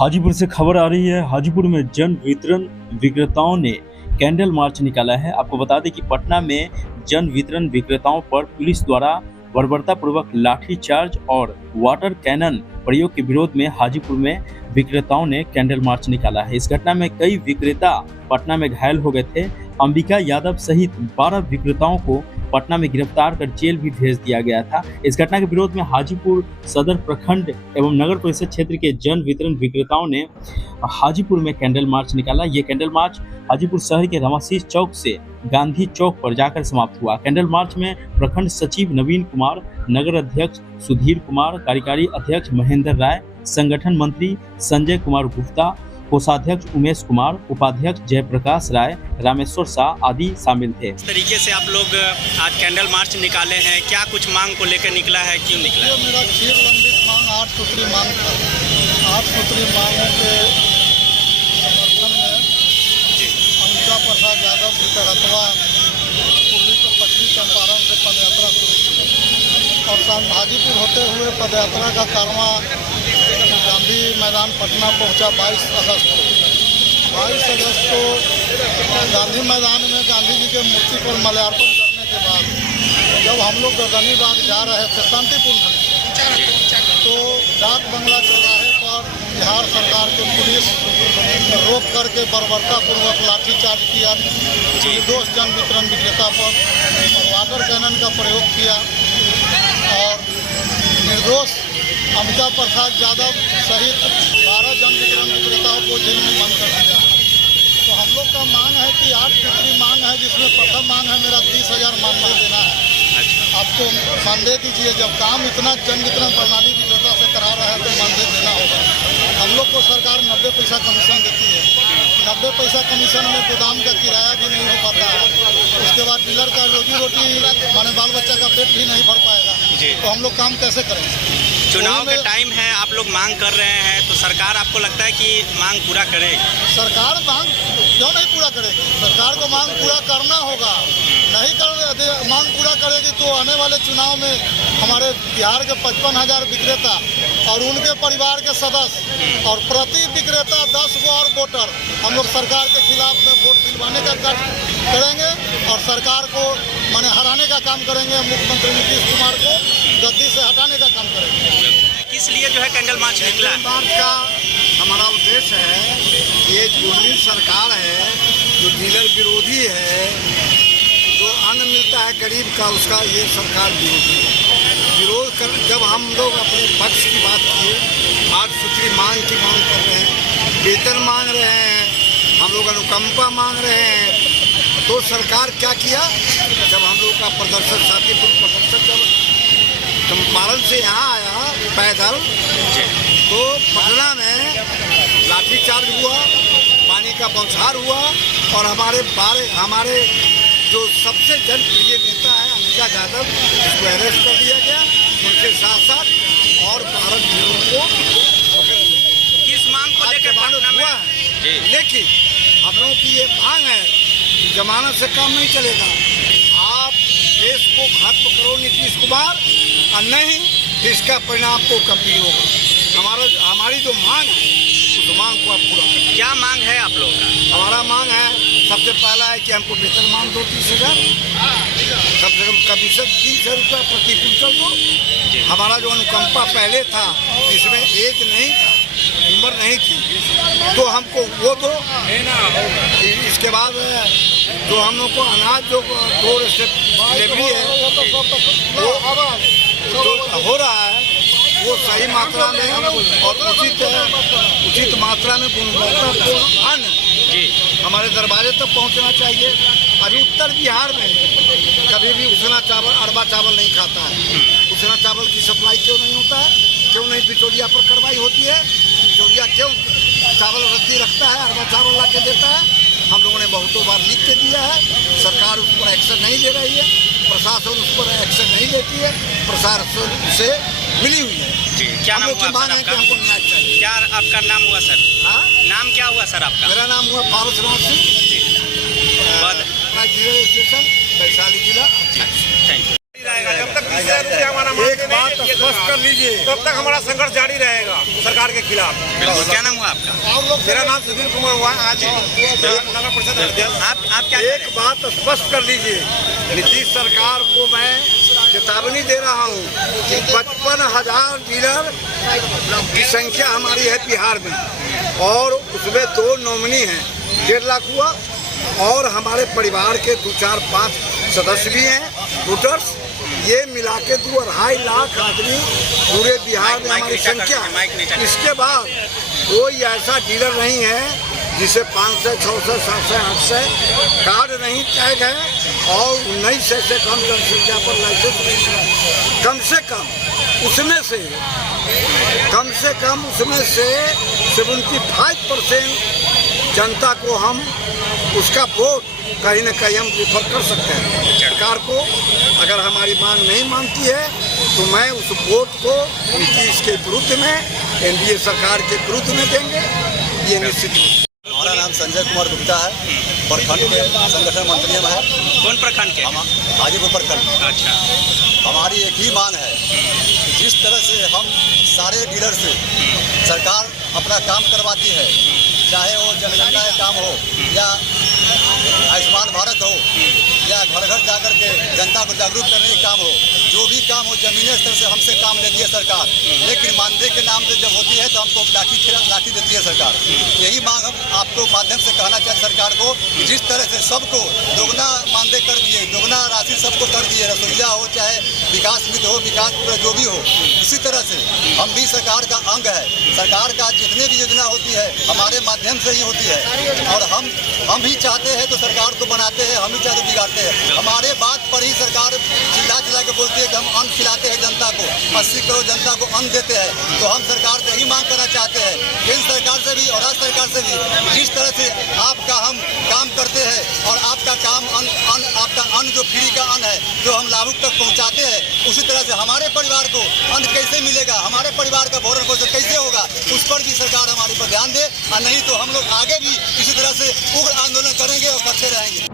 हाजीपुर से खबर आ रही है। हाजीपुर में जन वितरण विक्रेताओं ने कैंडल मार्च निकाला है। आपको बता दें कि पटना में जन वितरण विक्रेताओं पर पुलिस द्वारा बर्बरतापूर्वक लाठीचार्ज और वाटर कैनन प्रयोग के विरोध में हाजीपुर में विक्रेताओं ने कैंडल मार्च निकाला है। इस घटना में कई विक्रेता पटना में घायल हो गए थे। अंबिका यादव सहित 12 विक्रेताओं को पटना में गिरफ्तार कर जेल भी भेज दिया गया था। इस घटना के विरोध में हाजीपुर सदर प्रखंड एवं नगर परिषद क्षेत्र के जन वितरण विक्रेताओं ने हाजीपुर में कैंडल मार्च निकाला। ये कैंडल मार्च हाजीपुर शहर के रमाशीष चौक से गांधी चौक पर जाकर समाप्त हुआ। कैंडल मार्च में प्रखंड सचिव नवीन कुमार, नगर अध्यक्ष सुधीर कुमार, कार्यकारी अध्यक्ष महेंद्र राय, संगठन मंत्री संजय कुमार गुप्ता, कोषाध्यक्ष उमेश कुमार, उपाध्यक्ष जयप्रकाश राय, रामेश्वर शाह आदि शामिल थे। इस तरीके से आप लोग आज कैंडल मार्च निकाले हैं, क्या कुछ मांग को लेकर निकला है, क्यों निकला है? मेरा चिर लंबित मांग 8 सूत्री मांग था। 8 सूत्री मांगों के समर्थन में अंबिका प्रसाद यादव की तरतवा पूर्वी को पश्चिमी चंपारण से पदयात्रा शुरू की और हाजीपुर होते हुए पदयात्रा का कारवां गांधी मैदान पटना पहुंचा 22 अगस्त को। 22 अगस्त को गांधी मैदान में गांधी जी के मूर्ति पर माल्यार्पण करने के बाद जब हम लोग गर्दनी बाग जा रहे थे शांतिपूर्ण ढंग से, तो डाक बंगला चौराहे पर बिहार सरकार के पुलिस रोक करके बर्बरतापूर्वक लाठीचार्ज किया, निर्दोष जन वितरण विक्रेता पर और वाटर कैनन का प्रयोग किया और निर्दोष अंबिका प्रसाद यादव सहित 12 जन वितरण विक्रेताओं को जेल में बंद कर दिया। तो हम लोग का मांग है कि 8 सूत्री मांग है, जिसमें प्रथम मांग है मेरा 30,000 मानदेय देना है। आपको मानदेय दीजिए, जब काम इतना जन वितरण प्रणाली विक्रेता से करा रहा है तो मानदेय देना होगा। हम लोग को सरकार 90 पैसा कमीशन देती है। 90 पैसा कमीशन में गोदाम का किराया भी नहीं हो पाता है। उसके बाद डीलर का रोजी रोटी माने बाल बच्चा का पेट भी नहीं भर पाएगा, तो हम लोग काम कैसे करेंगे? चुनाव का टाइम है, आप लोग मांग कर रहे हैं, तो सरकार आपको लगता है कि मांग पूरा करेगी? सरकार मांग क्यों नहीं पूरा करेगी? सरकार को मांग पूरा करना होगा। नहीं कर मांग पूरा करेगी तो आने वाले चुनाव में हमारे बिहार के 55,000 विक्रेता और उनके परिवार के सदस्य और प्रति विक्रेता 10 गो और वोटर हम लोग सरकार के खिलाफ में वोट दिलवाने का कार्य करेंगे और सरकार को माने हराने का काम करेंगे। मुख्यमंत्री नीतीश कुमार को गद्दी से हटाने का काम करेंगे। किस लिए जो है कैंडल मार्च निकला है? मार्च का हमारा उद्देश्य है, ये जुर्मी सरकार है जो डीलर विरोधी है, जो अन्न मिलता है गरीब का उसका ये सरकार विरोधी है। विरोध कर जब हम लोग अपने पक्ष की बात किए, 8 सूत्री मांग की मांग कर रहे हैं, वेतन मांग रहे हैं, हम लोग अनुकंपा मांग रहे हैं, तो सरकार क्या किया? जब हम लोग का प्रदर्शन शांतिपूर्ण प्रदर्शन जब चंपारण से यहाँ आया पैदल, तो पटना में लाठीचार्ज हुआ, पानी का बौछार हुआ और हमारे जो सबसे जनप्रिय नेता है अंबिका यादव, उसको अरेस्ट कर लिया गया। उनके साथ साथ और 12 लोगों को पकड़ लिया। किस मांग को लेकर पटना में हुआ है? लेकिन हम लोगों की ये मांग है कि जमानत से काम नहीं चलेगा। आप देश को खत्म करो नीतीश कुमार, और नहीं तो इसका परिणाम आपको गंभीर होगा। हमारी जो मांग है उस मांग को आप पूरा करें। क्या मांग है आप लोगों का? हमारा मांग है, सबसे पहला है कि हमको वेतन मांग दो 30,000, सबसे कम कमीशन 300 रुपये प्रति क्विंटल दो। हमारा जो अनुकंपा पहले था जिसमें एज नहीं था, उम्र नहीं थी, तो हमको वो दो। इसके बाद जो हम लोग को अनाज जो डोर स्टेप डिलीवरी है वो जो हो रहा है वो सही मात्रा में और उचित मात्रा में गुणवत्तापूर्ण अन्न हमारे दरबारे तक पहुंचना चाहिए। अभी उत्तर बिहार में कभी भी उसना चावल, अरबा चावल नहीं खाता है। उसना चावल की सप्लाई क्यों नहीं होता है? क्यों नहीं बिचौलिया पर कार्रवाई होती है? बिचौलिया क्यों चावल रद्दी रखता है, अरबा चावल ला के देता है? हम लोगों ने बहुतों बार लिख के दिया है, सरकार उस पर एक्शन नहीं ले रही है, प्रशासन उस पर एक्शन नहीं लेती है, प्रशासन से मिली हुई है। जी, क्या नाम हुआ सर आपका? हमको न्याय चाहिए। क्या आपका नाम हुआ सर? हाँ, नाम क्या हुआ सर आपका? मेरा नाम हुआ पारसनाथ सिंह, जी, जिला स्टेशन वैशाली जिला। Thank you. रुपया हमारा एक बात स्पष्ट कर लीजिए, तब तक हमारा संघर्ष जारी रहेगा सरकार के खिलाफ। बिल्कुल। क्या नाम हुआ आपका? मेरा नाम सुधीर कुमार हुआ, आज नगर परिषद अध्यक्ष। आप क्या एक बात स्पष्ट कर लीजिए, नीतीश सरकार को मैं चेतावनी दे रहा हूँ कि 55,000 डीलर की संख्या हमारी है बिहार में, और उसमें 2 नॉमिनी हैं, 1.5 लाख हुआ, और हमारे परिवार के 2, 4, 5 सदस्य भी हैं वोटर्स। ये मिला के 2-2.5 लाख आदमी पूरे बिहार में हमारी संख्या है। इसके बाद कोई ऐसा डीलर नहीं है जिसे 500, 600, 700, 800 कार्ड नहीं टैग है, और 1900 से कम जनसंख्या पर लाइसेंस नहीं है। कम से कम उसमें से 75% जनता को हम उसका वोट कहीं न कहीं हम रिफर कर सकते हैं सरकार को। अगर हमारी मांग नहीं मानती है तो मैं उस वोट को नीतीश के विरुद्ध में, एनडीए सरकार के विरुद्ध में देंगे, ये निश्चित रूप से। हमारा नाम संजय कुमार गुप्ता है, प्रखंड के संगठन मंत्री में है। कौन प्रखंड के? हम हाजीपुर प्रखंड। अच्छा। हमारी एक ही मांग है कि जिस तरह से हम सारे डीलर से सरकार अपना काम करवाती है, चाहे वो जनगणना का काम हो या आयुष्मान भारत हो या घर घर जाकर के जनता को जागरूक करने का काम हो, जो भी काम हो जमीनी स्तर से हमसे काम लेती है सरकार। लेकिन मानदेय के नाम पे जब होती है तो हमको लाठी देती है सरकार। यही मांग हम आपको माध्यम से कहना चाहते सरकार को कि जिस तरह से सबको दोगुना मानदेय कर दिए, दोगुना राशि सबको कर दिए, रसोईया हो चाहे विकास मित्र हो, विकास जो भी हो, इसी तरह से हम भी सरकार का अंग है। सरकार का जितने भी योजना होती है हमारे माध्यम से ही होती है, और हम ही चाहते हैं तो सरकार को बनाते हैं, हम ही चाहते बिगाड़ते हैं। हमारे बात पर ही सरकार चिल्ला के बोलती है कि हम अन्न खिलाते हैं जनता को, 80 करोड़ जनता को अन्न देते हैं। तो हम सरकार से यही मांग करना चाहते हैं, केंद्र सरकार से भी और राज्य सरकार से भी, जिस तरह से आपका हम काम करते हैं और आपका काम आपका अन्न जो फ्री का अन्न है जो हम लाभुक तक पहुंचाते हैं, उसी तरह से हमारे परिवार को अन्न कैसे मिलेगा, हमारे परिवार का भोजन पोषण कैसे होगा, उस पर भी सरकार हमारे पर ध्यान दे। और नहीं तो हम लोग आगे भी इसी तरह से उग्र आंदोलन करेंगे और करते रहेंगे।